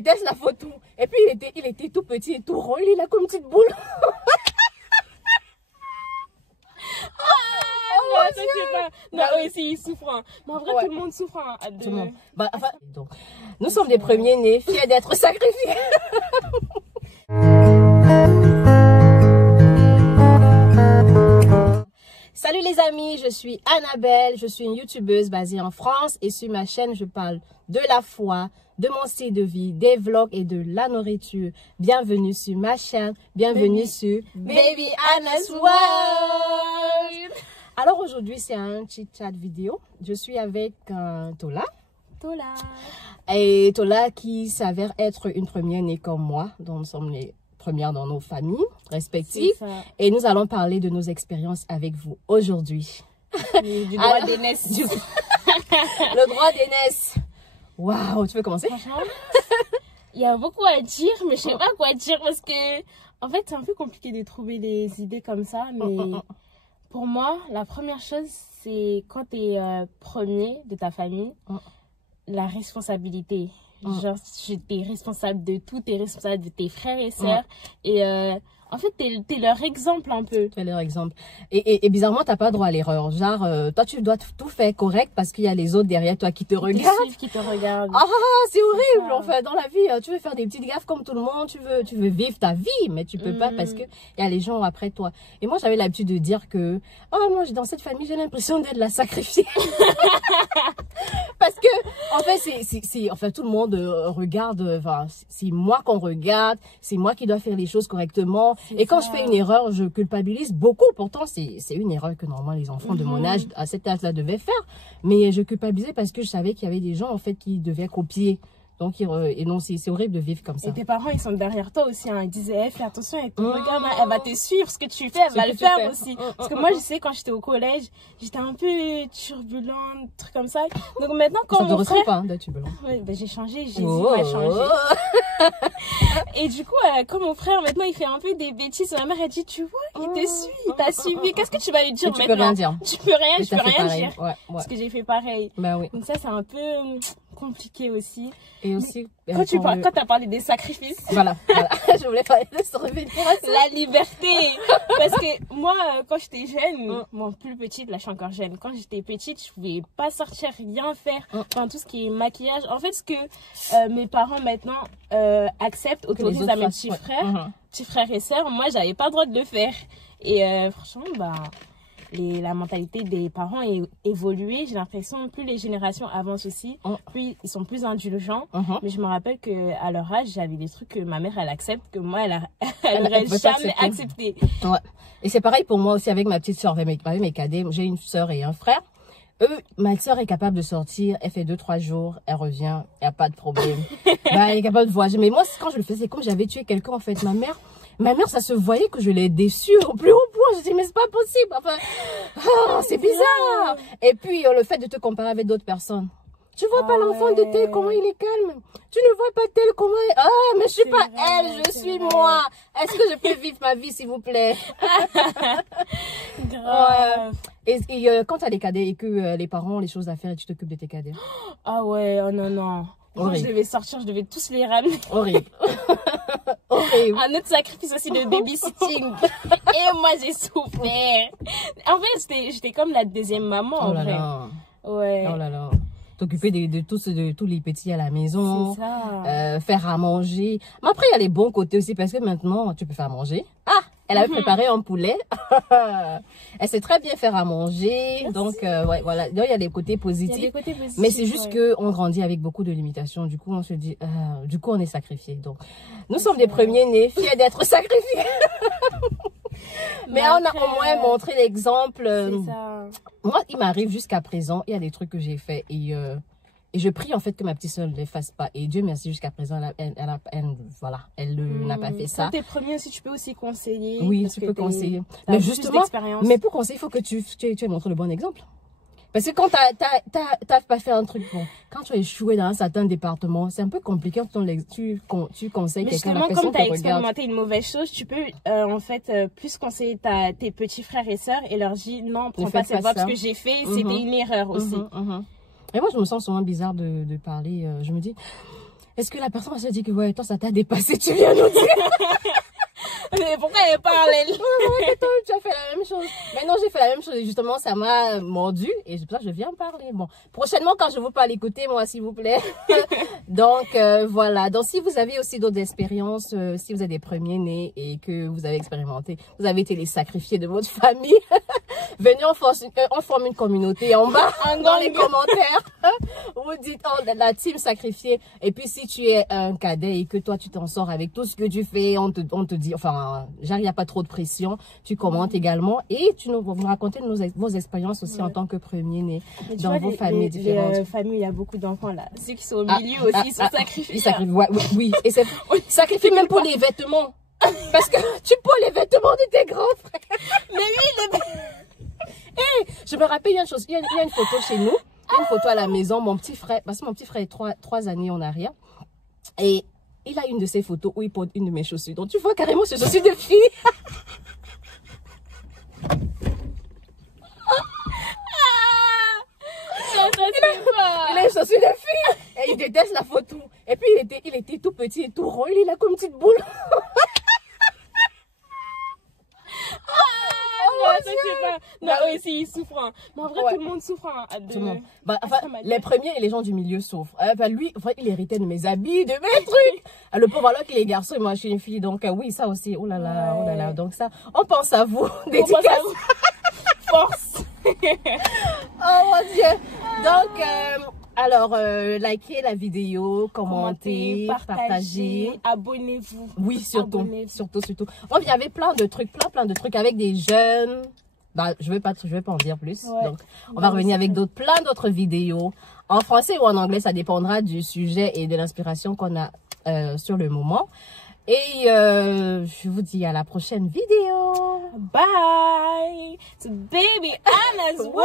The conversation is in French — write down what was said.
déteste la photo. Et puis, il était tout petit et tout rond. Il est là comme une petite boule. Non, oui, si, il souffre. Hein. Mais en vrai, tout le monde souffre. Hein, tout le monde. Bah, enfin, donc, nous sommes des premiers-nés, fiers d'être sacrifiés. Salut les amis, je suis Annabelle, je suis une youtubeuse basée en France et sur ma chaîne, je parle de la foi, de mon style de vie, des vlogs et de la nourriture. Bienvenue sur ma chaîne, bienvenue sur Baby Anna's World. Alors aujourd'hui, c'est un chit-chat vidéo. Je suis avec Tola. Et Tola qui s'avère être une première-née comme moi, dont nous sommes les premières dans nos familles respectives. Et nous allons parler de nos expériences avec vous aujourd'hui. Du droit d'aînesse. Le droit d'aînesse. Waouh, tu veux commencer? Franchement, il y a beaucoup à dire, mais je sais pas quoi dire parce que, en fait, c'est un peu compliqué de trouver des idées comme ça. Mais pour moi, la première chose, c'est quand tu es premier de ta famille, la responsabilité. Genre, t'es responsable de tout, t'es responsable de tes frères et sœurs. Et en fait, t'es leur exemple un peu. Tu es leur exemple. Et bizarrement, t'as pas droit à l'erreur. Genre, toi, tu dois tout faire correct parce qu'il y a les autres derrière toi qui te regardent. Qui te regardent. Ah, c'est horrible. Enfin, dans la vie, tu veux faire des petites gaffes comme tout le monde. Tu veux vivre ta vie, mais tu peux pas parce que il y a les gens après toi. Et moi, j'avais l'habitude de dire que, oh, moi, dans cette famille, j'ai l'impression d'être la sacrifiée. Parce que, en fait, enfin, tout le monde regarde, enfin, c'est moi qu'on regarde, c'est moi qui dois faire les choses correctement. Et quand je fais une erreur, je culpabilise beaucoup. Pourtant, c'est une erreur que normalement les enfants de mon âge, à cet âge-là, devaient faire. Mais je culpabilisais parce que je savais qu'il y avait des gens, en fait, qui devaient copier. Donc, et non, c'est horrible de vivre comme ça. Et tes parents, ils sont derrière toi aussi. Hein. Ils disaient, fais attention, elle te regarde, hein, elle va te suivre. Ce que tu fais, elle va le faire aussi. Parce que moi, je sais, quand j'étais au collège, j'étais un peu turbulente, truc comme ça. Donc maintenant, quand ça te ressemble pas, d'être turbulente. Oui, ben, j'ai changé, Jésus m'a changé. Et du coup, quand mon frère, maintenant, il fait un peu des bêtises, ma mère, elle dit, tu vois, il te suit, il t'a suivi. Qu'est-ce que tu vas lui dire maintenant? Tu peux rien dire. Tu peux rien, je peux rien dire. Ouais. Parce que j'ai fait pareil. Bah oui. Donc ça, c'est un peu compliqué aussi. Et aussi, quand tu as parlé des sacrifices. Voilà. Je voulais parler de ce revenir. La liberté. Parce que moi, quand j'étais jeune, bon, plus petite, là, je suis encore jeune. Quand j'étais petite, je pouvais pas sortir, rien faire. Enfin, tout ce qui est maquillage. En fait, ce que mes parents maintenant acceptent, autorisent à mes petits frères et sœurs, moi, j'avais pas le droit de le faire. Et franchement, bah, la mentalité des parents est évoluée. J'ai l'impression, plus les générations avancent aussi, plus ils sont plus indulgents. Mais je me rappelle qu'à leur âge, j'avais des trucs que ma mère, elle accepte, que moi, elle n'aurait jamais accepté. Ouais. Et c'est pareil pour moi aussi avec ma petite soeur, avec mes cadets. J'ai une soeur et un frère. Ma soeur est capable de sortir, elle fait 2-3 jours, elle revient, il n'y a pas de problème. Bah, elle est capable de voyager. Mais moi, quand je le faisais, c'est comme j'avais tué quelqu'un, en fait. Ma mère, ça se voyait que je l'ai déçue au plus haut point. Je dis, mais c'est pas possible. Enfin, c'est bizarre. Et puis, le fait de te comparer avec d'autres personnes. Tu vois pas l'enfant de tel, comment il est calme. Tu ne vois pas tel, comment il... Ah, mais je suis pas elle, je suis moi. Est-ce que je peux vivre ma vie, s'il vous plaît? Grave. Et quand tu as des cadets et que les parents ont les choses à faire et tu t'occupes de tes cadets. Ah ouais, oh non. Quand je devais sortir, je devais tous les ramener. Horrible. Horrible. Un autre sacrifice aussi de babysitting. Et moi, j'ai souffert. En fait, j'étais comme la deuxième maman, en vrai. Ouais. Oh là là. T'occuper de tous les petits à la maison. C'est ça. Faire à manger. Mais après, il y a les bons côtés aussi parce que maintenant, tu peux faire à manger. Ah! Elle avait préparé un poulet. Elle sait très bien faire à manger. Merci. Donc, ouais, voilà. Donc, il y a des côtés positifs. Mais c'est juste qu'on grandit avec beaucoup de limitations. Du coup, on se dit, du coup, on est sacrifiés. Donc, nous sommes des premiers-nés, fiers d'être sacrifiés. Mais on a au moins montré l'exemple. Moi, il m'arrive jusqu'à présent, il y a des trucs que j'ai fait et je prie en fait que ma petite soeur ne les fasse pas. Et Dieu merci, jusqu'à présent, elle n'a pas fait ça. Quand t'es premier aussi, tu peux aussi conseiller. Oui, tu peux conseiller. Mais justement, mais pour conseiller, il faut que tu aies montré le bon exemple. Parce que quand t'as pas fait un truc bon, quand tu as échoué dans un certain département, c'est un peu compliqué quand tu conseilles quelqu'un, la personne te regarde. Comme tu as expérimenté une mauvaise chose, tu peux en fait plus conseiller tes petits frères et sœurs et leur dire non, prends pas cette voie parce que j'ai fait, c'était une erreur aussi. Et moi, je me sens souvent bizarre de parler. Je me dis, est-ce que la personne va se dire que, ouais, toi, ça t'a dépassé, tu viens nous dire? Mais pourquoi elle parle, elle? Toi, tu as fait la même chose. Mais non, j'ai fait la même chose et justement, ça m'a mordu et c'est pour ça que je viens parler. Bon, prochainement, quand je vous parle, écoutez-moi, s'il vous plaît. Donc, voilà. Donc, si vous avez aussi d'autres expériences, si vous êtes des premiers-nés et que vous avez expérimenté, vous avez été les sacrifiés de votre famille, venez, on forme une communauté en bas, dans les commentaires. Vous dites, oh, la team sacrifiée. Et puis, si tu es un cadet et que toi, tu t'en sors avec tout ce que tu fais, on te dit, enfin, genre, il n'y a pas trop de pression. Tu commentes également et vous racontez vos expériences aussi en tant que premier-né dans vos familles différentes. Les familles, il y a beaucoup d'enfants là. Ceux qui sont au milieu aussi, ils sont sacrifiés. Ils sacrifient, oui. Et c'est sacrifié même pour les vêtements. Parce que tu prends les vêtements de tes grands frères. Mais oui, je me rappelle, il y a une chose, il y a une photo chez nous, une photo à la maison, mon petit frère, parce que mon petit frère est 3 années en arrière. Et il a une de ces photos où il porte une de mes chaussures. Donc tu vois carrément ces chaussures de fille. Il a une chaussure de fille et il déteste la photo. Et puis il était tout petit et tout rond, il a comme une petite boule. Non, oui, si, ils souffrent. Hein. Mais en vrai, tout le monde souffre. Hein, tout le monde. Bah, enfin, les premiers et les gens du milieu souffrent. Lui, enfin, il héritait de mes habits, de mes trucs. Le pauvre, alors qu'il est garçon et moi, je suis une fille. Donc, oui, ça aussi. Oh là là, oh là là. Donc, ça, on pense à vous. Dédicace. Force. Oh mon Dieu. Donc, alors, likez la vidéo, commentez, partagez. Abonnez-vous. Oui, surtout. Bon, il y avait plein de trucs avec des jeunes. Bah, je vais pas en dire plus. Ouais. Donc, on va revenir avec plein d'autres vidéos. En français ou en anglais, ça dépendra du sujet et de l'inspiration qu'on a sur le moment. Et je vous dis à la prochaine vidéo. Bye. To baby Anna's way.